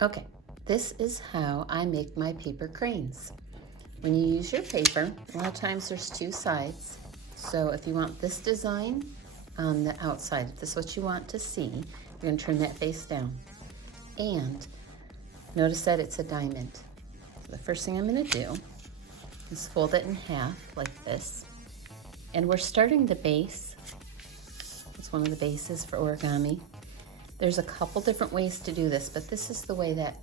Okay, this is how I make my paper cranes. When you use your paper, a lot of times there's two sides. So if you want this design on the outside, if this is what you want to see, you're going to turn that face down. And notice that it's a diamond. So the first thing I'm going to do is fold it in half like this. And we're starting the base. It's one of the bases for origami. There's a couple different ways to do this, but this is the way that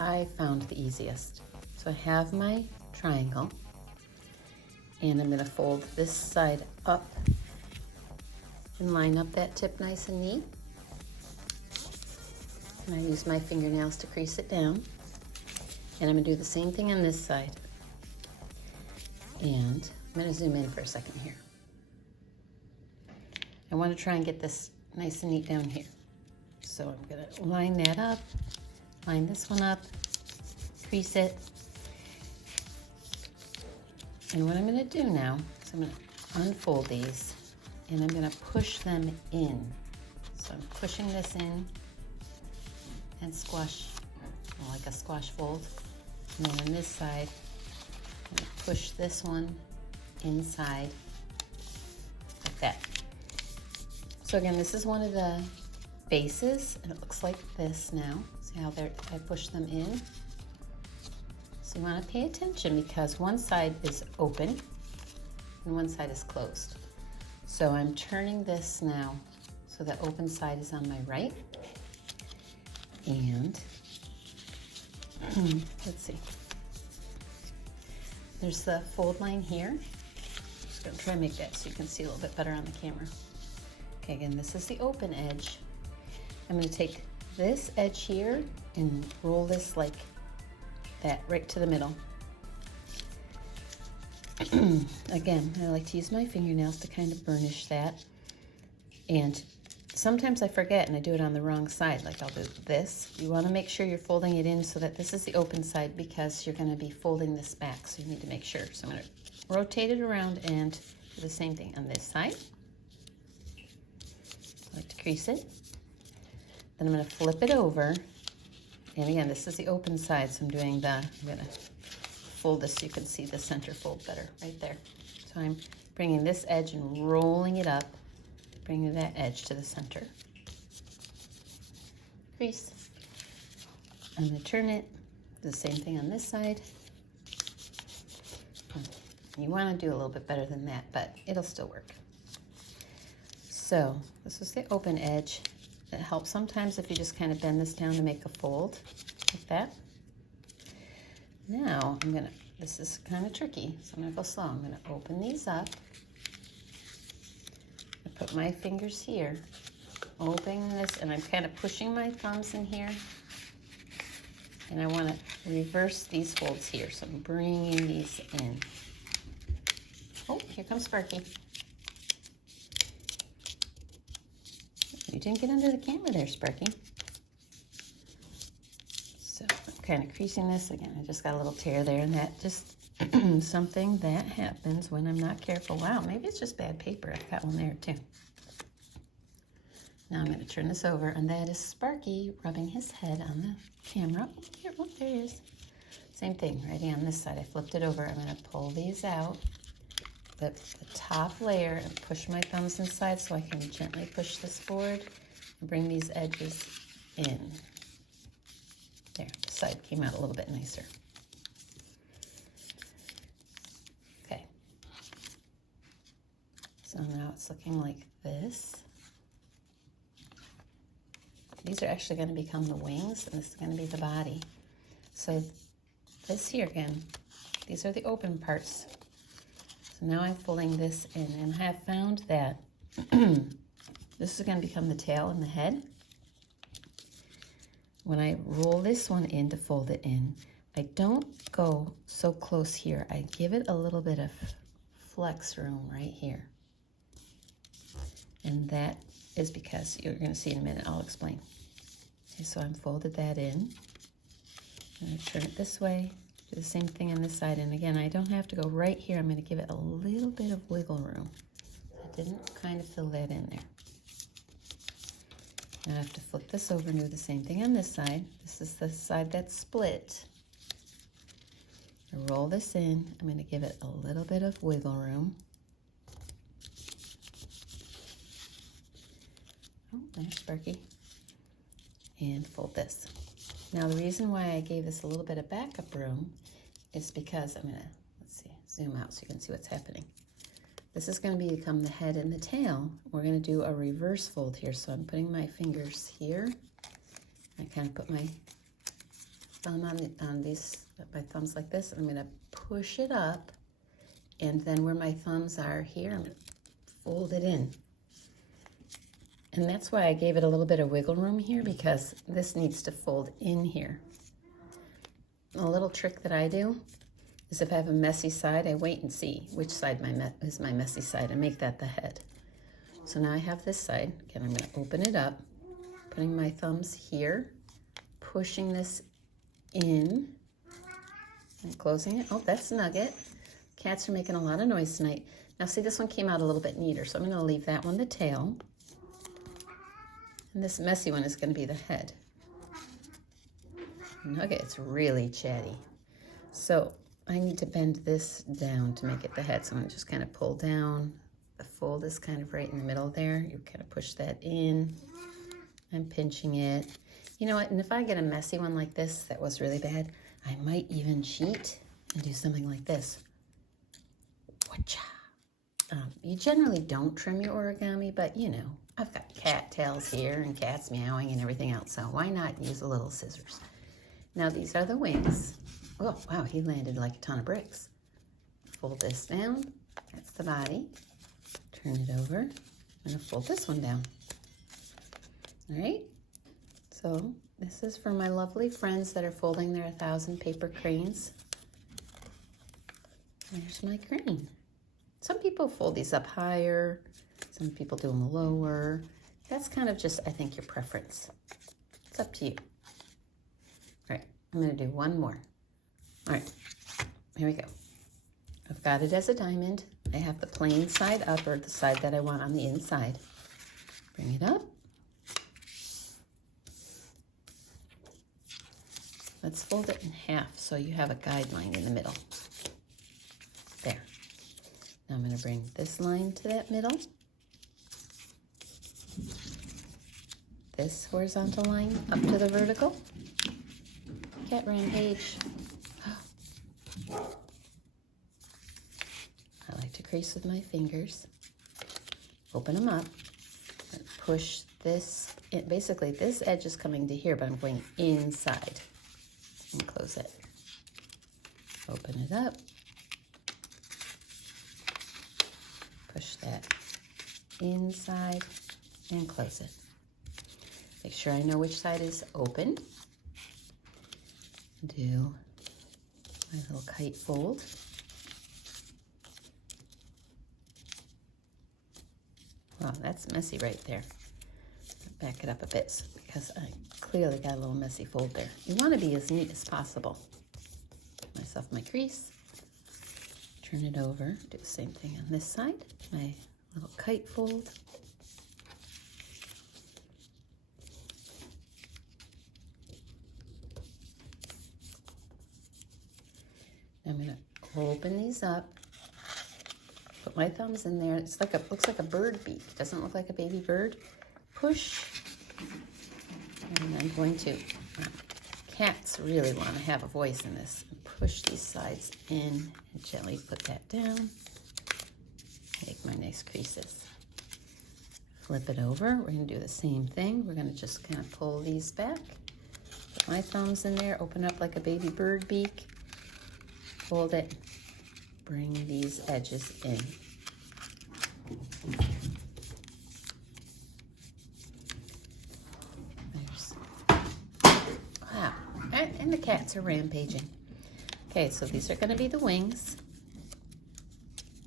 I found the easiest. So I have my triangle, and I'm going to fold this side up and line up that tip nice and neat. And I use my fingernails to crease it down. And I'm going to do the same thing on this side. And I'm going to zoom in for a second here. I want to try and get this nice and neat down here. So I'm going to line that up, line this one up, crease it. And what I'm going to do now is I'm going to unfold these and I'm going to push them in. So I'm pushing this in and squash, like a squash fold. And then on this side, I'm going to push this one inside like that. So again, this is one of the bases, and it looks like this now. See how I push them in? So you want to pay attention because one side is open and one side is closed. So I'm turning this now so the open side is on my right. And let's see. There's the fold line here. I'm just going to try and make that so you can see a little bit better on the camera. Okay, again, this is the open edge. I'm going to take this edge here and roll this like that right to the middle. Again, I like to use my fingernails to kind of burnish that. And sometimes I forget and I do it on the wrong side, like I'll do this. You want to make sure you're folding it in so that this is the open side because you're going to be folding this back, so you need to make sure. So I'm going to rotate it around and do the same thing on this side. I like to crease it. Then I'm going to flip it over. And again, this is the open side, so I'm going to fold this so you can see the center fold better right there. So I'm bringing this edge and rolling it up, bringing that edge to the center. Crease. I'm going to turn it. Do the same thing on this side. You want to do a little bit better than that, but it'll still work. So this is the open edge. It helps sometimes if you just kind of bend this down to make a fold like that. Now this is kind of tricky, so I'm going to go slow. I'm going to open these up. I put my fingers here, opening this, and I'm kind of pushing my thumbs in here. And I want to reverse these folds here, so I'm bringing these in. Oh, here comes Sparky. You didn't get under the camera there, Sparky. So I'm kind of creasing this. Again, I just got a little tear there, and that just something that happens when I'm not careful. Wow, maybe it's just bad paper. I've got one there too. Now I'm going to turn this over, and that is Sparky rubbing his head on the camera. Oh, here, oh, there he is. Same thing, right on this side. I flipped it over. I'm going to pull these out, the top layer, and push my thumbs inside so I can gently push this forward and bring these edges in. There, the side came out a little bit nicer. Okay. So now it's looking like this. These are actually going to become the wings, and this is going to be the body. So this here again, these are the open parts. So now I'm pulling this in, and I have found that this is going to become the tail and the head. When I roll this one in to fold it in, I don't go so close here. I give it a little bit of flex room right here. And that is because you're going to see in a minute. I'll explain. Okay, so I'm folded that in. I'm going to turn it this way. Do the same thing on this side. And again, I don't have to go right here. I'm going to give it a little bit of wiggle room. I didn't kind of fill that in there. Now I have to flip this over and do the same thing on this side. This is the side that's split. I roll this in. I'm going to give it a little bit of wiggle room. Oh, there's Sparky. And fold this. Now the reason why I gave this a little bit of backup room is because I'm going to, let's see, zoom out so you can see what's happening. This is going to become the head and the tail. We're going to do a reverse fold here. So I'm putting my fingers here. I kind of put my thumb on these, my thumbs like this. I'm going to push it up. And then where my thumbs are here, I'm going to fold it in. And that's why I gave it a little bit of wiggle room here, because this needs to fold in here. A little trick that I do is if I have a messy side, I wait and see which side is my messy side and make that the head. So now I have this side. Again, I'm going to open it up, putting my thumbs here, pushing this in, and closing it. Oh, that's Nugget. Cats are making a lot of noise tonight. Now see, this one came out a little bit neater, so I'm going to leave that one the tail. And this messy one is going to be the head. Nugget's really chatty. So I need to bend this down to make it the head. So I'm going to just kind of pull down. The fold is kind of right in the middle there. You kind of push that in. I'm pinching it. You know what? And if I get a messy one like this that was really bad, I might even cheat and do something like this. You generally don't trim your origami, but you know, I've got cat tails here and cats meowing and everything else. So why not use a little scissors? Now these are the wings. Oh, wow, he landed like a ton of bricks. Fold this down. That's the body. Turn it over. I'm going to fold this one down. All right. So this is for my lovely friends that are folding their 1,000 paper cranes. There's my crane. Some people fold these up higher. Some people do them lower. That's kind of just, I think, your preference. It's up to you. All right, I'm going to do one more. All right, here we go. I've got it as a diamond. I have the plain side up, or the side that I want on the inside. Bring it up. Let's fold it in half so you have a guideline in the middle. There. Now I'm going to bring this line to that middle. This horizontal line up to the vertical. Cat rampage. I like to crease with my fingers. Open them up and push this. Basically, this edge is coming to here, but I'm going inside. And close it. Open it up. Push that inside and close it. Make sure I know which side is open. Do my little kite fold. Wow, that's messy right there. Back it up a bit because I clearly got a little messy fold there. You want to be as neat as possible. Give myself my crease. Turn it over. Do the same thing on this side. My little kite fold. I'm going to open these up. Put my thumbs in there. It's like looks like a bird beak. Doesn't look like a baby bird. Push. And I'm going to, cats really want to have a voice in this. Push these sides in and gently put that down. Make my nice creases. Flip it over. We're going to do the same thing. We're going to just kind of pull these back. Put my thumbs in there. Open up like a baby bird beak. Fold it. Bring these edges in. Wow. And the cats are rampaging. Okay, so these are going to be the wings.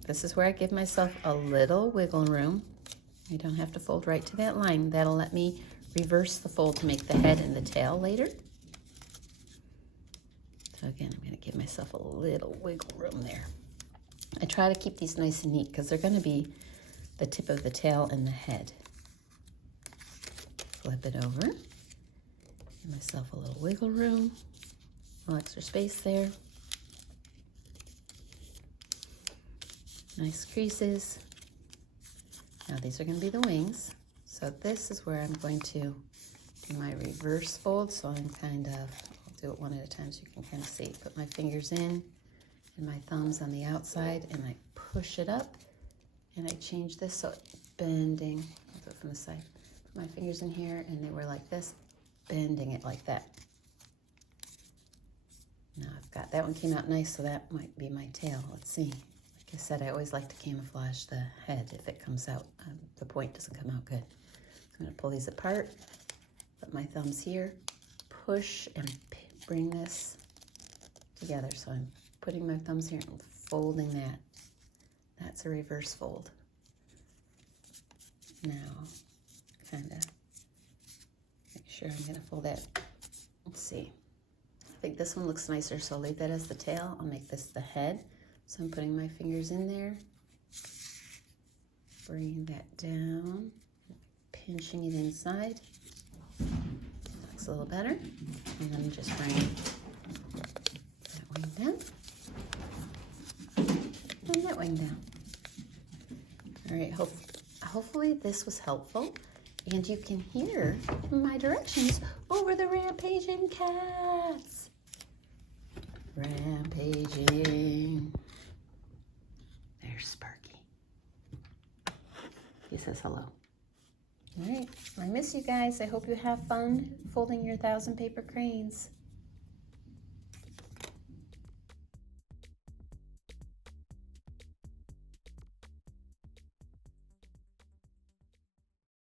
This is where I give myself a little wiggle room. You don't have to fold right to that line. That'll let me reverse the fold to make the head and the tail later. So again, I'm going to give myself a little wiggle room there. I try to keep these nice and neat because they're going to be the tip of the tail and the head. flip it over. Give myself a little wiggle room, a little extra space there. Nice creases. Now these are going to be the wings. So this is where I'm going to do my reverse fold. So I'm kind of, I'll do it one at a time so you can kind of see. Put my fingers in and my thumbs on the outside, and I push it up, and I change this so it's bending. I'll do it from the side. Put my fingers in here, and they were like this, bending it like that. Now I've got, that one came out nice, so that might be my tail. Let's see. Like I said, I always like to camouflage the head if it comes out, the point doesn't come out good. So I'm going to pull these apart, put my thumbs here, push and bring this together. So I'm putting my thumbs here and folding that. That's a reverse fold. Now, kind of make sure I'm going to fold that. Let's see. I think this one looks nicer, so I'll leave that as the tail. I'll make this the head. So I'm putting my fingers in there, bringing that down, pinching it inside. Looks a little better. And then just bring that wing down. And that wing down. All right, hopefully this was helpful. And you can hear my directions over the rampaging cats. Rampaging. There's Sparky. He says hello. All right, I miss you guys. I hope you have fun folding your 1,000 paper cranes.